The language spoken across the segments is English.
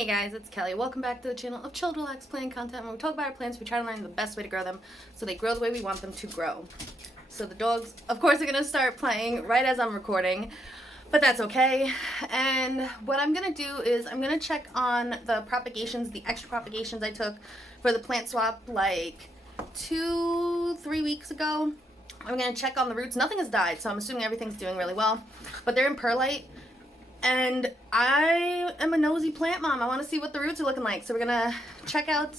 Hey guys, it's Kelly. Welcome back to the channel of Chill Relax Plant content where we talk about our plants, we try to learn the best way to grow them so they grow the way we want them to grow. So the dogs, of course, are going to start playing right as I'm recording, but that's okay. And what I'm going to do is I'm going to check on the propagations, the extra propagations I took for the plant swap like 2-3 weeks ago. I'm going to check on the roots. Nothing has died, so I'm assuming everything's doing really well, but they're in perlite. And I am a nosy plant mom. I want to see what the roots are looking like. So we're going to check out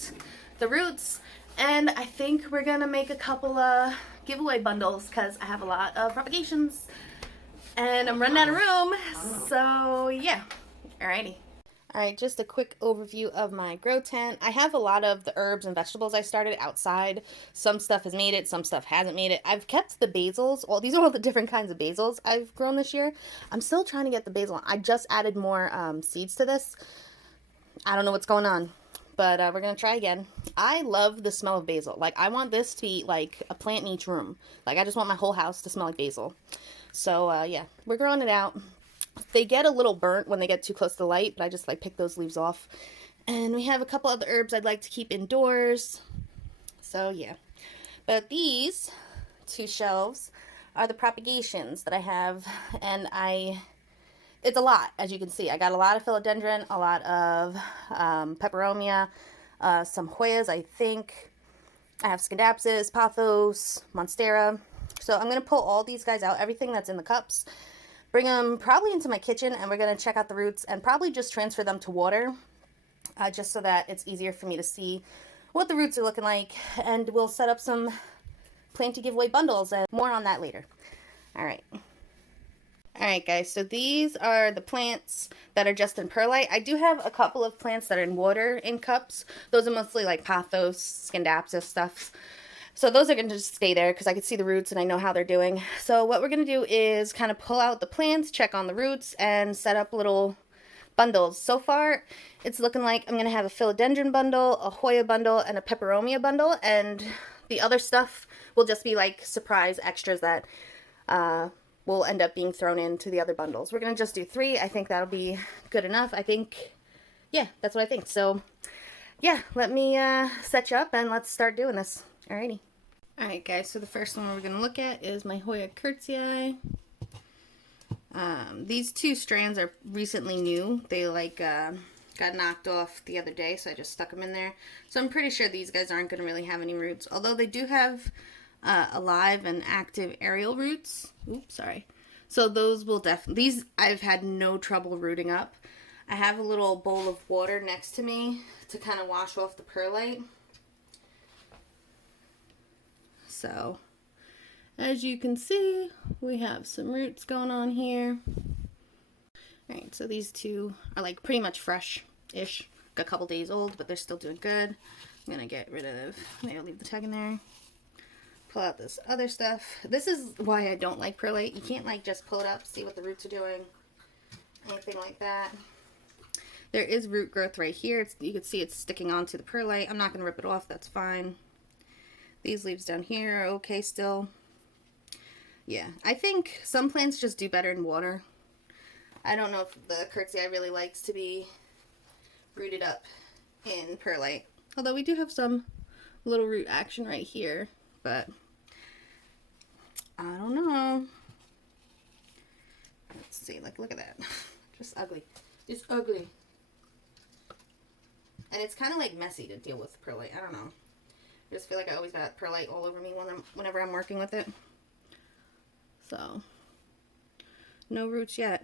the roots. And I think we're going to make a couple of giveaway bundles because I have a lot of propagations. And I'm running out of room. So yeah. Alrighty. Alright, just a quick overview of my grow tent. I have a lot of the herbs and vegetables I started outside. Some stuff has made it, some stuff hasn't made it. I've kept the basils. Well, these are all the different kinds of basils I've grown this year. I'm still trying to get the basil. I just added more seeds to this. I don't know what's going on, but we're going to try again. I love the smell of basil. Like, I want this to be like a plant in each room. Like, I just want my whole house to smell like basil. So, yeah, we're growing it out. They get a little burnt when they get too close to the light, but I just like pick those leaves off. And we have a couple other herbs I'd like to keep indoors. So yeah. But these two shelves are the propagations that I have, and it's a lot, as you can see. I got a lot of philodendron, a lot of peperomia, some Hoyas, I think. I have scindapsus, pathos, monstera. So I'm going to pull all these guys out, everything that's in the cups. Bring them probably into my kitchen, and we're going to check out the roots and probably just transfer them to water, just so that it's easier for me to see what the roots are looking like. And we'll set up some planty giveaway bundles, and more on that later. Alright. Alright guys, so these are the plants that are just in perlite. I do have a couple of plants that are in water in cups. Those are mostly like pathos, scindapsus stuff. So those are going to just stay there because I can see the roots and I know how they're doing. So what we're going to do is kind of pull out the plants, check on the roots, and set up little bundles. So far, it's looking like I'm going to have a philodendron bundle, a Hoya bundle, and a Pepperomia bundle. And the other stuff will just be like surprise extras that will end up being thrown into the other bundles. We're going to just do 3. I think that'll be good enough. I think, yeah, that's what I think. So, yeah, let me set you up and let's start doing this. Alrighty. Alright guys, so the first one we're going to look at is my Hoya Curtsy Eye. These 2 strands are recently new. They like got knocked off the other day, so I just stuck them in there. So I'm pretty sure these guys aren't going to really have any roots, although they do have alive and active aerial roots. Oops, sorry. So those will definitely, these I've had no trouble rooting up. I have a little bowl of water next to me to kind of wash off the perlite. So, as you can see, we have some roots going on here. Alright, so these 2 are like pretty much fresh-ish. A couple days old, but they're still doing good. I'm going to get rid of, maybe I'll leave the tag in there. Pull out this other stuff. This is why I don't like perlite. You can't like just pull it up, see what the roots are doing. Anything like that. There is root growth right here. You can see it's sticking onto the perlite. I'm not going to rip it off, that's fine. These leaves down here are okay still. Yeah, I think some plants just do better in water. I don't know if the Curtsy Eye really likes to be rooted up in perlite. Although we do have some little root action right here, but I don't know. Let's see, like look at that. Just ugly. Just ugly. And it's kind of like messy to deal with perlite. I don't know. I just feel like I always got perlite all over me whenever I'm working with it. So, no roots yet.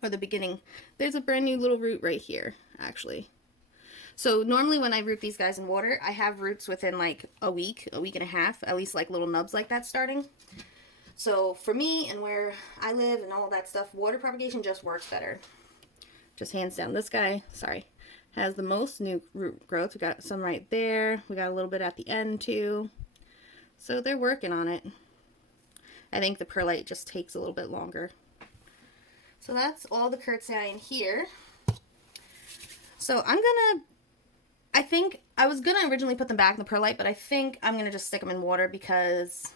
Or the beginning. There's a brand new little root right here, actually. So, normally when I root these guys in water, I have roots within like a week and a half. At least like little nubs like that starting. So, for me and where I live and all that stuff, water propagation just works better. Just hands down. This guy, sorry, has the most new root growth. We got some right there. We got a little bit at the end too. So they're working on it. I think the perlite just takes a little bit longer. So that's all the Curtsy Eye in here. So I think I was gonna originally put them back in the perlite, but I think I'm gonna just stick them in water because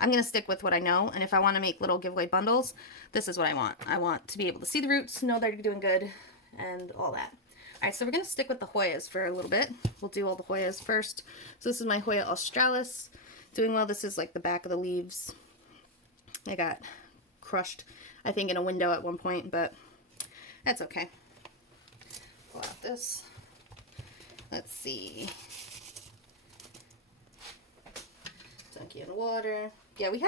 I'm going to stick with what I know, and if I want to make little giveaway bundles, this is what I want. I want to be able to see the roots, know they're doing good, and all that. Alright, so we're going to stick with the Hoyas for a little bit. We'll do all the Hoyas first. So this is my Hoya Australis. Doing well. This is like the back of the leaves. I got crushed, I think, in a window at one point, but that's okay. Pull out this. Let's see. Dunk in water. Yeah, we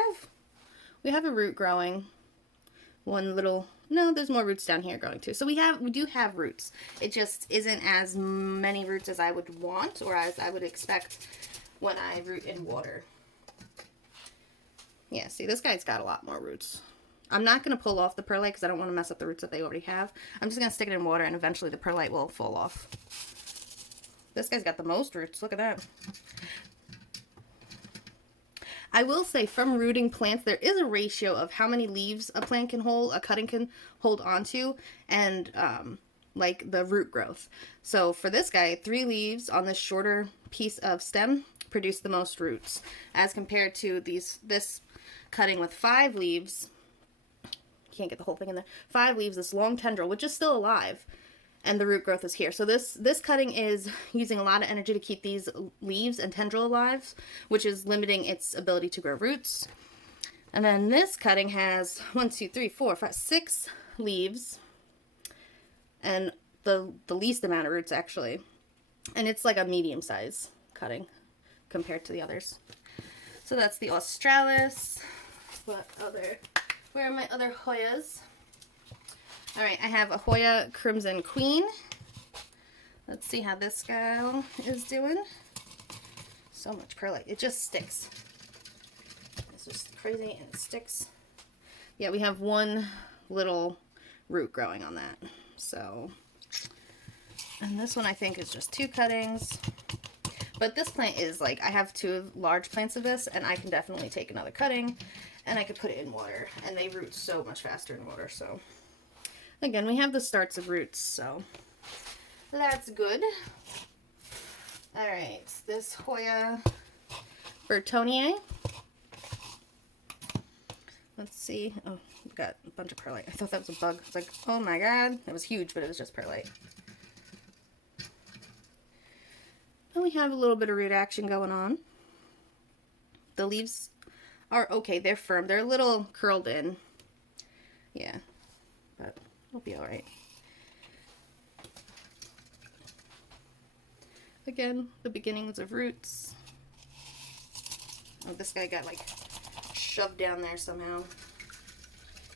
have a root growing. One little, no, there's more roots down here growing too. So we do have roots. It just isn't as many roots as I would want or as I would expect when I root in water. Yeah, see, this guy's got a lot more roots. I'm not going to pull off the perlite because I don't want to mess up the roots that they already have. I'm just going to stick it in water and eventually the perlite will fall off. This guy's got the most roots. Look at that. I will say, from rooting plants, there is a ratio of how many leaves a plant can hold, a cutting can hold onto, and like the root growth. So for this guy, 3 leaves on this shorter piece of stem produce the most roots, as compared to this cutting with 5 leaves. Can't get the whole thing in there. 5 leaves, this long tendril, which is still alive, and the root growth is here. So this cutting is using a lot of energy to keep these leaves and tendril alive, which is limiting its ability to grow roots. And then this cutting has 1, 2, 3, 4, 5, 6 leaves, and the least amount of roots actually. And it's like a medium size cutting compared to the others. So that's the Australis. Where are my other Hoyas? Alright, I have a Hoya Crimson Queen. Let's see how this guy is doing. So much perlite. It just sticks. It's just crazy and it sticks. Yeah, we have one little root growing on that. So, and this one I think is just 2 cuttings. But this plant is like, I have 2 large plants of this, and I can definitely take another cutting and I could put it in water, and they root so much faster in water. So again, we have the starts of roots, so that's good. All right, this Hoya Tonya. Let's see. Oh, we got a bunch of perlite. I thought that was a bug. It's like, oh my god, that was huge, but it was just perlite. And we have a little bit of root action going on. The leaves are okay. They're firm. They're a little curled in. Yeah, but it'll be all right. Again, the beginnings of roots. Oh, this guy got like shoved down there somehow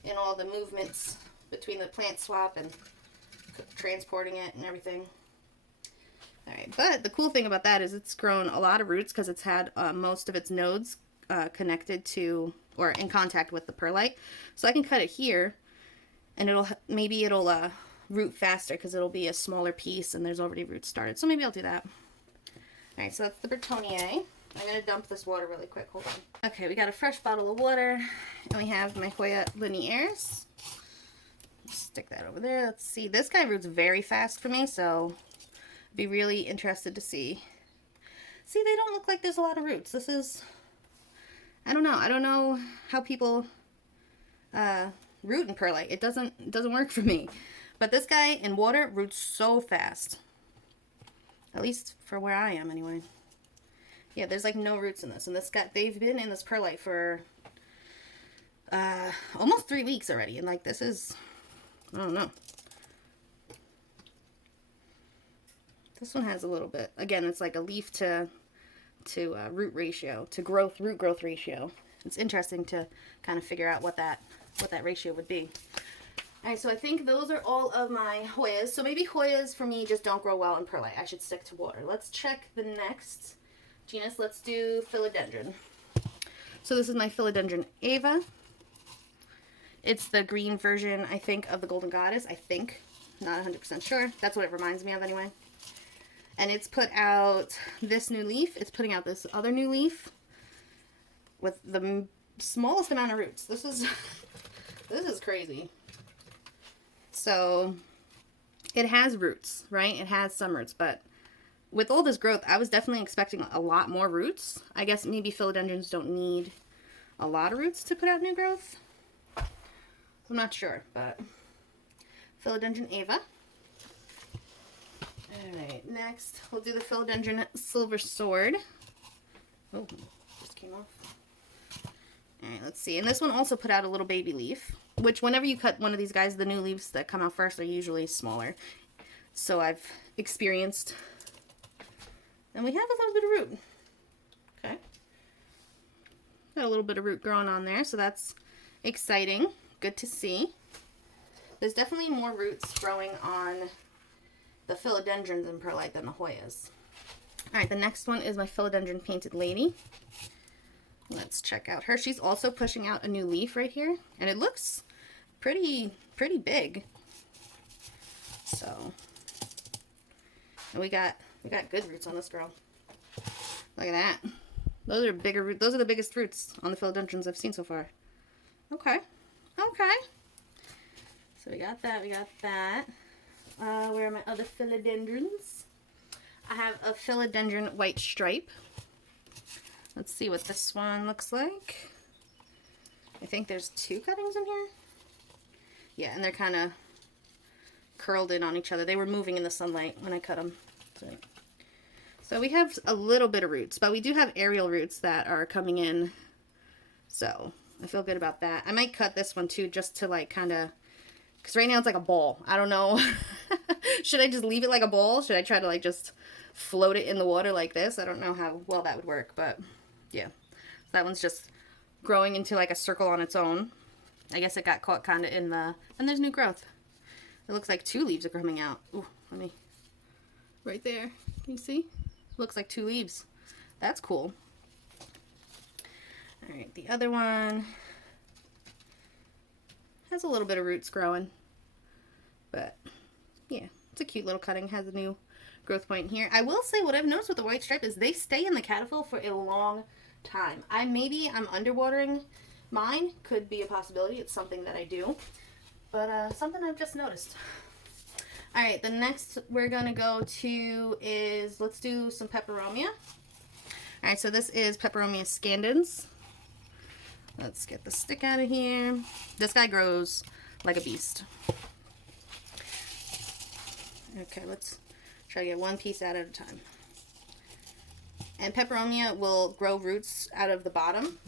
in all the movements between the plant swap and transporting it and everything. Alright, but the cool thing about that is it's grown a lot of roots because it's had most of its nodes connected to or in contact with the perlite. So I can cut it here and maybe it'll root faster because it'll be a smaller piece and there's already roots started. So maybe I'll do that. Alright, so that's the Peperomia. I'm going to dump this water really quick. Hold on. Okay, we got a fresh bottle of water and we have my Hoya Linearis. Stick that over there. Let's see. This guy roots very fast for me, so I'd be really interested to see. See, they don't look like there's a lot of roots. This is, I don't know. I don't know how people root in perlite. It doesn't work for me. But this guy in water roots so fast. At least for where I am anyway. Yeah, there's like no roots in this. And this guy, they've been in this perlite for almost 3 weeks already. And like this is, I don't know. This one has a little bit. Again, it's like a leaf to root ratio, to root growth ratio. It's interesting to kind of figure out what that ratio would be. Alright, so I think those are all of my Hoyas. So maybe Hoyas for me just don't grow well in perlite. I should stick to water. Let's check the next genus. Let's do Philodendron. So this is my Philodendron Ava. It's the green version, I think, of the Golden Goddess. I think. Not 100% sure. That's what it reminds me of anyway. And it's put out this new leaf. It's putting out this other new leaf with the smallest amount of roots. This is crazy. So it has roots, right? It has some roots, but with all this growth, I was definitely expecting a lot more roots. I guess maybe philodendrons don't need a lot of roots to put out new growth. I'm not sure, but Philodendron Ava. Alright, next we'll do the Philodendron Silver Sword. Oh, just came off. Alright, let's see. And this one also put out a little baby leaf, which whenever you cut one of these guys, the new leaves that come out first are usually smaller. So I've experienced. And we have a little bit of root. Okay. Got a little bit of root growing on there, so that's exciting. Good to see. There's definitely more roots growing on the Philodendrons in Perlite than the Hoyas. Alright, the next one is my Philodendron Painted Lady. Let's check out her. She's also pushing out a new leaf right here, and it looks pretty big. So, and we got good roots on this girl. Look at that. Those are bigger roots. Those are the biggest roots on the Philodendrons I've seen so far. Okay. Okay. So we got that. We got that. Where are my other Philodendrons? I have a Philodendron White Stripe. Let's see what this one looks like. I think there's 2 cuttings in here. Yeah, and they're kind of curled in on each other. They were moving in the sunlight when I cut them. So we have a little bit of roots, but we do have aerial roots that are coming in. So I feel good about that. I might cut this one too, just to like kind of, because right now it's like a ball. I don't know. Should I just leave it like a ball? Should I try to like just float it in the water like this? I don't know how well that would work, but yeah. So that one's just growing into like a circle on its own. I guess it got caught kind of in the, and there's new growth. It looks like 2 leaves are coming out. Ooh, let me, right there. Can you see? Looks like 2 leaves. That's cool. Alright, the other one has a little bit of roots growing. But, yeah, it's a cute little cutting. Has a new growth point here. I will say what I've noticed with the white stripe is they stay in the cataphyll for a long time. I'm underwatering mine. Could be a possibility. It's something that I do. But something I've just noticed. Alright, the next we're going to go to is, let's do some Peperomia. Alright, so this is Peperomia scandens. Let's get the stick out of here. This guy grows like a beast. Okay, let's try to get one piece out at a time. And Peperomia will grow roots out of the bottom,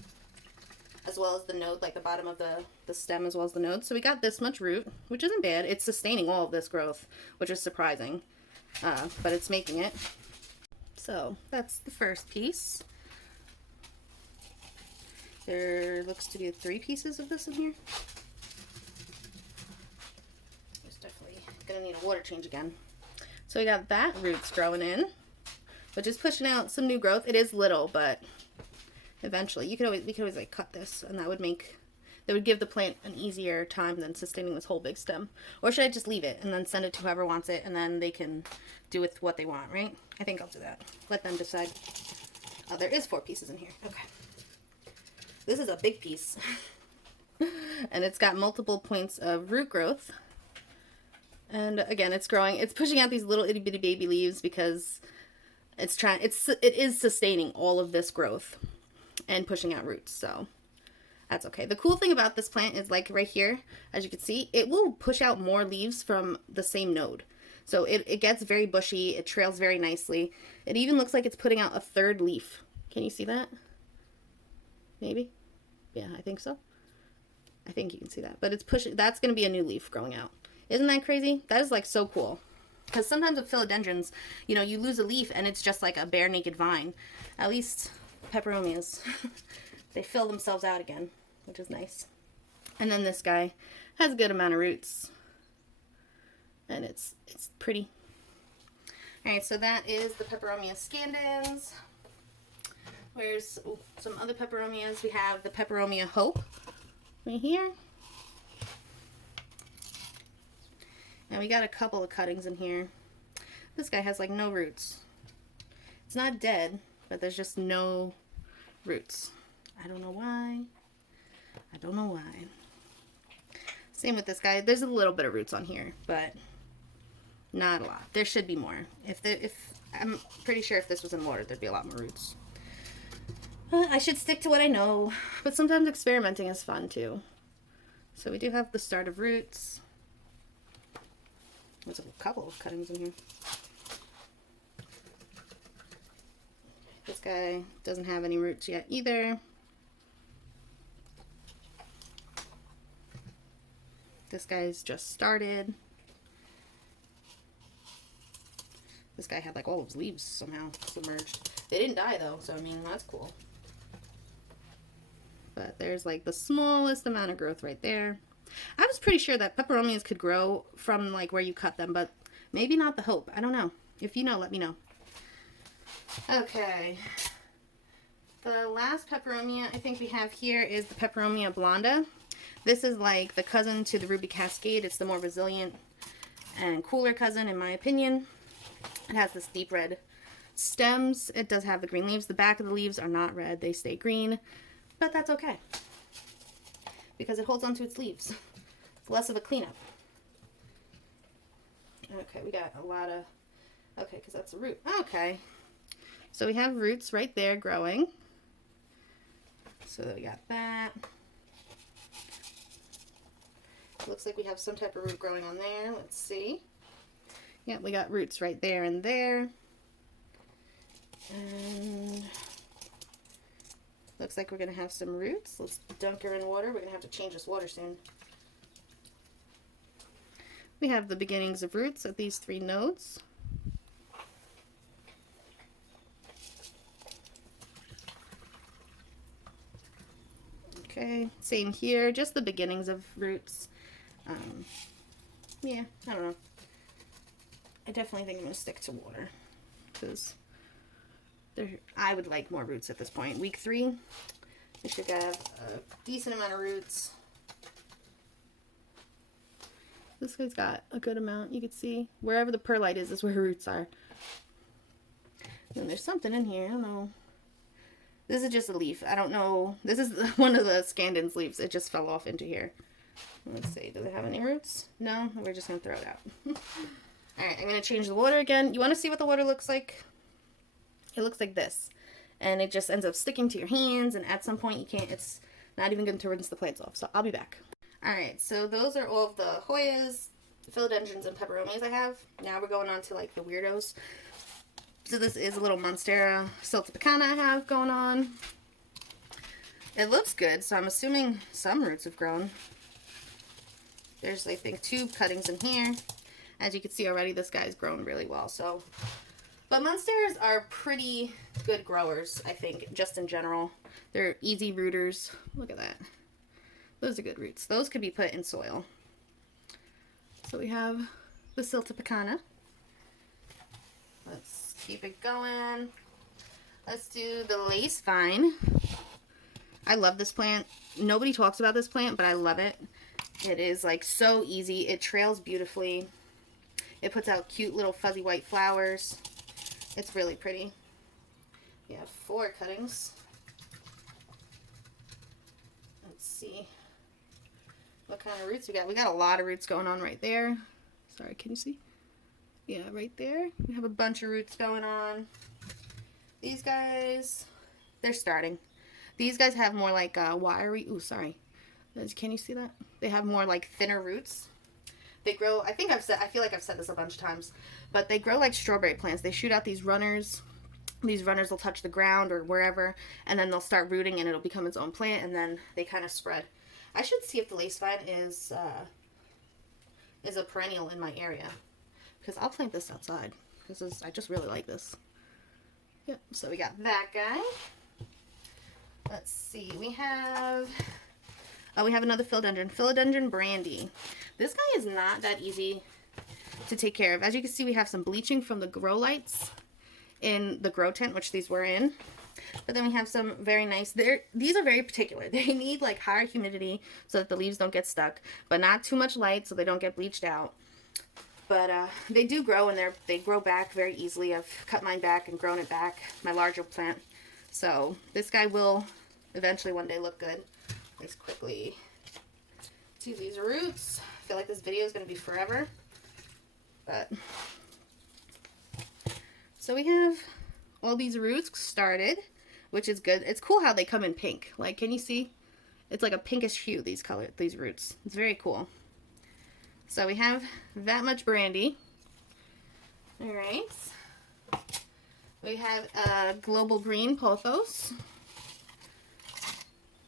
as well as the node, like the bottom of the stem as well as the node. So we got this much root, which isn't bad. It's sustaining all of this growth, which is surprising, but it's making it. So that's the first piece. There looks to be 3 pieces of this in here. There's definitely gonna need a water change again. So we got that roots growing in, which is pushing out some new growth. It is little, but eventually we could always like cut this, and that would give the plant an easier time than sustaining this whole big stem. Or should I just leave it and then send it to whoever wants it, and then they can do with what they want, right? I think I'll do that. Let them decide. Oh, there is 4 pieces in here. Okay. This is a big piece. And it's got multiple points of root growth. And again, it's growing. It's pushing out these little itty bitty baby leaves because it is sustaining all of this growth and pushing out roots. So that's okay. The cool thing about this plant is, like right here, as you can see, it will push out more leaves from the same node. So it gets very bushy. It trails very nicely. It even looks like it's putting out a 3rd leaf. Can you see that? Maybe? Yeah, I think so. I think you can see that. But it's pushing. That's going to be a new leaf growing out. Isn't that crazy? That is like so cool. Because sometimes with philodendrons, you know, you lose a leaf and it's just like a bare naked vine. At least peperomias, they fill themselves out again, which is nice. And then this guy has a good amount of roots. And it's pretty. Alright, so that is the Peperomia scandens. Where's some other Peperomias? We have the Pepperoni Hope right here. And we got a couple of cuttings in here. This guy has like no roots. It's not dead, but there's just no roots. I don't know why. I don't know why. Same with this guy. There's a little bit of roots on here, but not a lot. There should be more. I'm pretty sure if this was in water, there'd be a lot more roots. I should stick to what I know, but sometimes experimenting is fun too. So we do have the start of roots. There's a couple of cuttings in here. guy doesn't have any roots yet either. This guy's just started. This guy had like all his leaves somehow submerged. They didn't die though, so I mean, that's cool. But there's like the smallest amount of growth right there. I was pretty sure that peperomias could grow from like where you cut them, but maybe not the Hope. I don't know. If you know, let me know. Okay. The last peperomia I think we have here is the Pepperomia Blonda. This is like the cousin to the Ruby Cascade. It's the more resilient and cooler cousin in my opinion. It has this deep red stems. It does have the green leaves. The back of the leaves are not red. They stay green. But that's okay. Because it holds onto its leaves. It's less of a cleanup. Okay, we got a lot of... Okay, because that's a root. Okay. So we have roots right there growing. So we got that. Looks like we have some type of root growing on there. Let's see. Yeah, we got roots right there and there. And looks like we're going to have some roots. Let's dunk her in water. We're going to have to change this water soon. We have the beginnings of roots at these 3 nodes. Okay, same here, just the beginnings of roots. Yeah, I don't know. I definitely think I'm going to stick to water because I would like more roots at this point. Week 3, we should have a decent amount of roots. This guy's got a good amount. You can see wherever the perlite is where her roots are. And there's something in here. I don't know. This is just a leaf. I don't know. This is one of the Scandens leaves. It just fell off into here. Let's see. Do they have any roots? No? We're just going to throw it out. Alright, I'm going to change the water again. You want to see what the water looks like? It looks like this. And it just ends up sticking to your hands. And at some point you can't. It's not even going to rinse the plants off. So I'll be back. Alright, so those are all of the Hoyas, Philodendrons, and Peperomias I have. Now we're going on to like the weirdos. So this is a little Monstera Basilta Picana I have going on. It looks good, so I'm assuming some roots have grown. There's, I think, 2 cuttings in here. As you can see already, this guy's grown really well. So, but Monsteras are pretty good growers, I think, just in general. They're easy rooters. Look at that. Those are good roots. Those could be put in soil. So we have Basilta Picana. Let's keep it going. Let's do the lace vine. I love this plant. Nobody talks about this plant, but I love it. It is like so easy. It trails beautifully. It puts out cute little fuzzy white flowers. It's really pretty. We have 4 cuttings. Let's see what kind of roots we got. We got a lot of roots going on right there. Sorry, can you see? Yeah, right there. We have a bunch of roots going on. These guys, they're starting. These guys have more like wiry, ooh, sorry. Can you see that? They have more like thinner roots. They grow, I feel like I've said this a bunch of times, but they grow like strawberry plants. They shoot out these runners. These runners will touch the ground or wherever, and then they'll start rooting and it'll become its own plant, and then they kind of spread. I should see if the lace vine is a perennial in my area, because I'll plant this outside. I just really like this. Yep, so we got that guy. Let's see, we have another Philodendron Brandy. This guy is not that easy to take care of. As you can see, we have some bleaching from the grow lights in the grow tent, which these were in. But then we have some very nice, these are very particular. They need like higher humidity so that the leaves don't get stuck, but not too much light so they don't get bleached out. But they do grow, and they grow back very easily. I've cut mine back and grown it back, my larger plant. So this guy will eventually one day look good. Let's quickly do these roots. I feel like this video is going to be forever. But so we have all these roots started, which is good. It's cool how they come in pink. Like, can you see? It's like a pinkish hue, these roots. It's very cool. So we have that much brandy. All right. We have a global green pothos.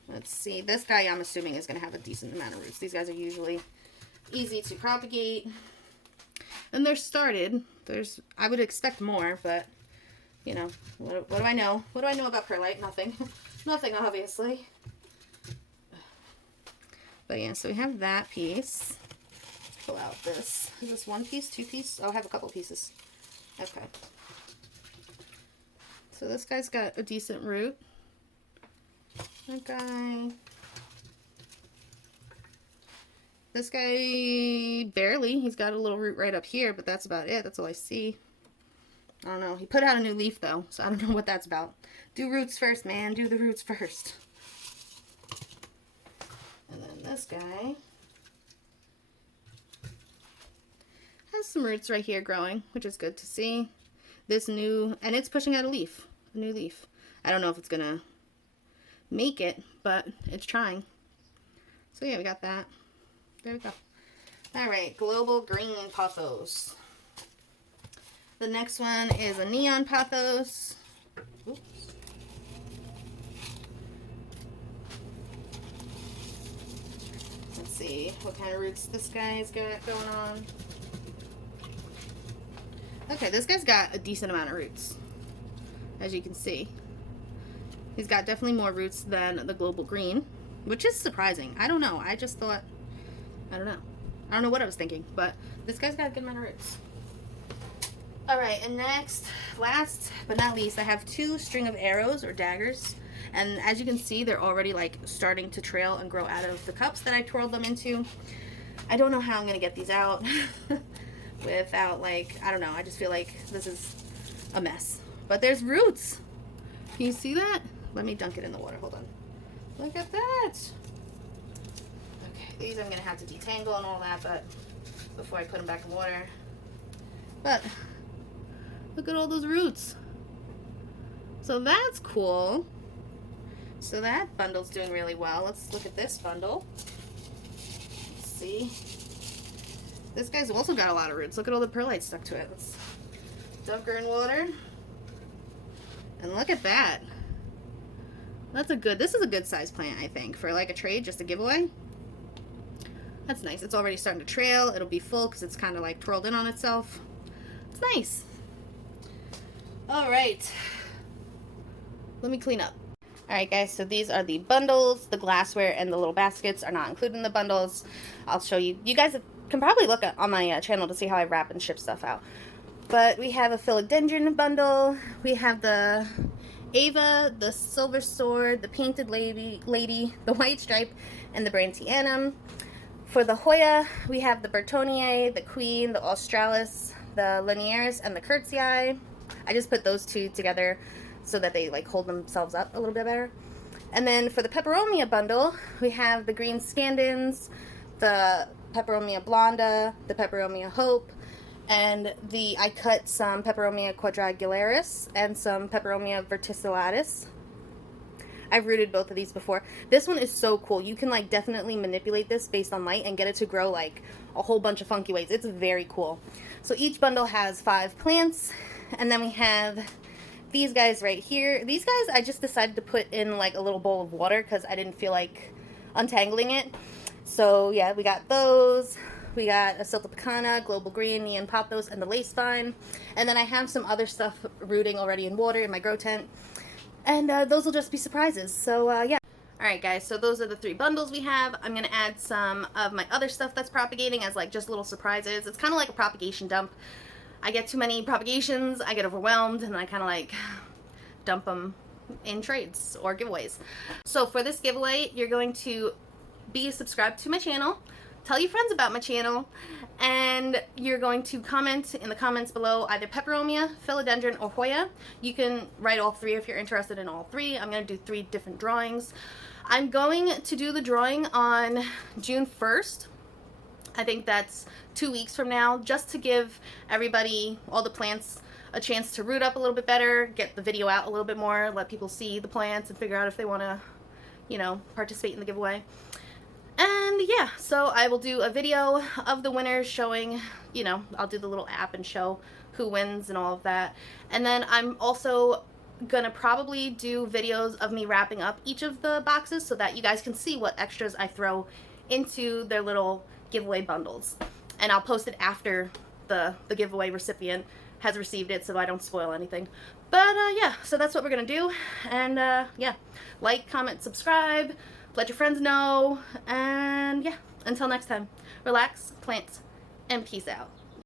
Let's see. This guy, I'm assuming, is going to have a decent amount of roots. These guys are usually easy to propagate. And they're started. I would expect more, but, you know, what do I know? What do I know about perlite? Nothing. Nothing, obviously. But yeah, so we have that piece. Let's pull out this. Is this one piece, two piece? Oh, I have a couple pieces. Okay. So this guy's got a decent root. That guy. This guy, barely. He's got a little root right up here, but that's about it. That's all I see. I don't know. He put out a new leaf, though, so I don't know what that's about. Do roots first, man. Do the roots first. And then this guy has some roots right here growing, which is good to see. This new, and it's pushing out a leaf, a new leaf. I don't know if it's going to make it, but it's trying. So yeah, we got that. There we go. All right, global green pothos. The next one is a neon pothos. Oops. Let's see what kind of roots this guy's got going on. Okay, this guy's got a decent amount of roots, as you can see. He's got definitely more roots than the global green, which is surprising. I don't know. I just thought, I don't know. I don't know what I was thinking, but this guy's got a good amount of roots. All right, and next, last but not least, I have two string of arrows or daggers. And as you can see, they're already like starting to trail and grow out of the cups that I twirled them into. I don't know how I'm gonna get these out without, like, I don't know. I just feel like this is a mess. But there's roots. Can you see that? Let me dunk it in the water. Hold on. Look at that. Okay, these I'm gonna have to detangle and all that, but before I put them back in water. But look at all those roots. So that's cool. So that bundle's doing really well. Let's look at this bundle. Let's see. This guy's also got a lot of roots. Look at all the perlite stuck to it. Let's dunk her in water. And look at that. This is a good size plant, I think, for like a trade, just a giveaway. That's nice. It's already starting to trail. It'll be full because it's kind of like twirled in on itself. It's nice. All right. Let me clean up. All right, guys, so these are the bundles. The glassware and the little baskets are not included in the bundles. I'll show you. You guys can probably look on my channel to see how I wrap and ship stuff out. But we have a Philodendron bundle. We have the Ava, the Silver Sword, the Painted Lady, the White Stripe, and the Brantianum. For the Hoya, we have the Pepperoni, the Queen, the Australis, the Linearis, and the Curtsy Eye. I just put those two together so that they like hold themselves up a little bit better. And then for the Pepperomia bundle, we have the green Scandins, the Pepperoni Blonda, the Pepperoni Hope, and I cut some Peperomia quadrangularis and some Peperomia verticillatus. I've rooted both of these before. This one is so cool. You can like definitely manipulate this based on light and get it to grow like a whole bunch of funky ways. It's very cool. So each bundle has 5 plants, and then we have these guys right here. These guys I just decided to put in like a little bowl of water because I didn't feel like untangling it. So yeah, we got those. We got a Basilta Picana, Global Green, Neon Pothos, and the Lace Vine. And then I have some other stuff rooting already in water in my grow tent. And those will just be surprises. So yeah. Alright guys, so those are the 3 bundles we have. I'm going to add some of my other stuff that's propagating as like just little surprises. It's kind of like a propagation dump. I get too many propagations, I get overwhelmed, and I kind of like dump them in trades or giveaways. So for this giveaway, you're going to be subscribed to my channel, tell your friends about my channel, and you're going to comment in the comments below either Peperomia, Philodendron, or Hoya. You can write all 3 if you're interested in all 3. I'm going to do 3 different drawings. I'm going to do the drawing on June 1st. I think that's 2 weeks from now, just to give everybody, all the plants, a chance to root up a little bit better, get the video out a little bit more, let people see the plants and figure out if they want to, you know, participate in the giveaway. And yeah, so I will do a video of the winners showing, you know, I'll do the little app and show who wins and all of that. And then I'm also gonna probably do videos of me wrapping up each of the boxes so that you guys can see what extras I throw into their little giveaway bundles. And I'll post it after the giveaway recipient has received it so I don't spoil anything. But yeah, so that's what we're gonna do. And yeah, like, comment, subscribe, let your friends know, and yeah, until next time, relax, plant, and peace out.